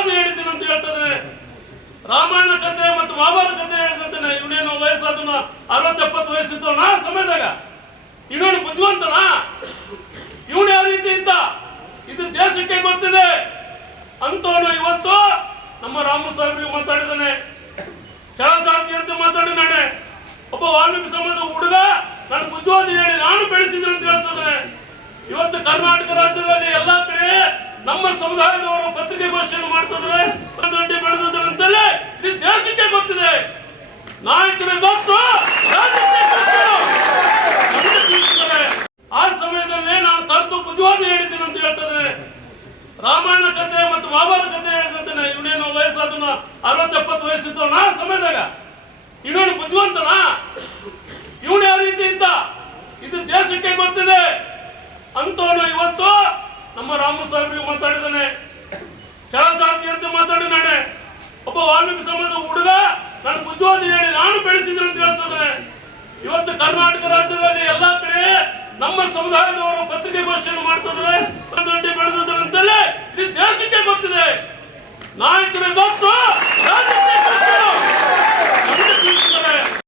ಬುದ್ಧಿವಾದ ಹೇಳಿದ್ದೀನಿ ಅಂತ ಹೇಳ್ತಿದ್ರೆ ರಾಮಾಯಣ ಕಥೆ ಮತ್ತು ಮಹಾಭಾರತ ಕಥೆ ಹೇಳಿದಂತೆ ಇವನೇನು ವಯಸ್ಸಾದನ, ಅರವತ್ತೆಪ್ಪತ್ತು ವಯಸ್ಸಿದ್ದೋ ನಾ ಸಮಯದಾಗ ಇವನು ಬುದ್ಧಿವಂತನ? ಇವನು ಯಾವ ರೀತಿ ಇದ್ದ? ಇದು ದೇಶಕ್ಕೆ ಗೊತ್ತಿದೆ. ಅಂತವನು ಇವತ್ತು ನಮ್ಮ ರಾಮಸ್ವಾಮಿ ಮಾತಾಡಿದಾನೆ. ಕೆಳ ಅಂತ ಮಾತಾಡಿದಾನೆ. ಒಬ್ಬ ವಾಲ್ಮೀಕಿ ಸಮಾಜದ ಹುಡುಗ, ನಾನು ಬುದ್ಧಿವಾದಿ ಹೇಳಿ ನಾನು ಬೆಳೆಸಿದ್ರು ಅಂತ ಹೇಳ್ತಿದ್ದಾನೆ ಇವತ್ತು ಕರ್ನಾಟಕ ನಮ್ಮ ಪತ್ರಿಕೆ ಘೋಷಣೆ ಮಾಡ್ತಿದ್ರೆ ದೊಡ್ಡ ಅಂತಲೇ ದೇಶಕ್ಕೆ ಗೊತ್ತಿದೆ. ನಾಯಕರಿಗೆ ಗೊತ್ತು. ಆ ಸಮಯದಲ್ಲಿ ನಾನು ತರ್ತು ಬುದ್ಧಿವಾದ ಹೇಳಿದ್ದೀನಿ ಅಂತ ಹೇಳ್ತಿದ್ದೇನೆ ರಾಮಾಯಣ ಕಥೆ ಮತ್ತು ಮಹಾಭಾರತ ಕಥೆ ಹೇಳಿದಂತೆ ಇವನೇನು ವಯಸ್ಸಾದನ ಅರವತ್ತೆಪ್ಪತ್ತು ವಯಸ್ಸಿದ್ದು ಆ ಸಮಯದಾಗ. ಇವನು ಬುದ್ಧಿವಂತನ? ಇವನು ಯಾವ ರೀತಿ ಇದ್ದ? ಇದು ದೇಶಕ್ಕೆ ಗೊತ್ತಿದೆ. ನಮ್ಮ ರಾಮಸ್ವಾಮಿ ಮಾತಾಡಿದಾನೆ ಕೆಳ ಜಾತಿ ಅಂತ ಮಾತಾಡಿದಾನೆ ಒಬ್ಬ ವಾಲ್ಮೀಕಿ ಸಮಾಜದ ಹುಡುಗ ನಾನು ಬುದ್ಧಿವಾದಿ ಹೇಳಿ ನಾನು ಬೆಳೆಸಿದ್ರು ಅಂತ ಹೇಳ್ತಿದ್ರೆ ಇವತ್ತು ಕರ್ನಾಟಕ ರಾಜ್ಯದಲ್ಲಿ ಎಲ್ಲಾ ಕಡೆ ನಮ್ಮ ಸಮುದಾಯದವರು ಪತ್ರಿಕೆಗೋಷ್ಠಿಯನ್ನು ಮಾಡ್ತಿದ್ರೆ. ದೊಡ್ಡ ಅಂತಲೇ ಇಡೀ ದೇಶಕ್ಕೆ ಗೊತ್ತಿದೆ. ನಾಯಕರಿಗೆ ಗೊತ್ತು.